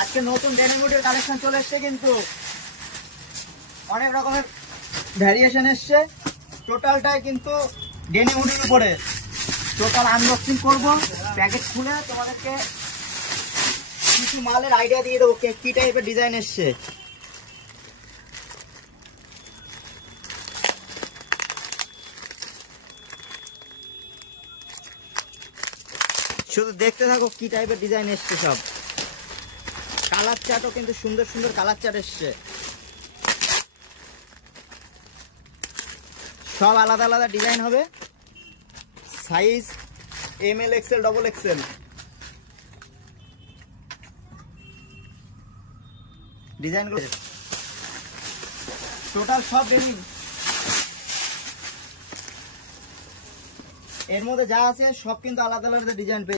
আজকে নতুন ডেনিম হুডির কালেকশন চলে এসছে, কিন্তু অনেক রকমের ভ্যারিয়েশন এসছে। টোটালটাই কিন্তু ডেনিম হুডির উপরে টোটাল আনবক্সিং করব। প্যাকেট খুলে তোমাদেরকে কিছু মালের আইডিয়া দিয়ে দেবো কি টাইপের ডিজাইন এসছে। শুধু দেখতে থাকো কি টাইপের ডিজাইন এসছে। সব কালার চার্টও কিন্তু সুন্দর সুন্দর কালার চার্ট এসছে। সব আলাদা আলাদা ডিজাইন হবে। সাইজ ML XL XXL ডিজাইনগুলো টোটাল সব ডেনিম। এর মধ্যে যা আছে সব কিন্তু আলাদা আলাদা ডিজাইন।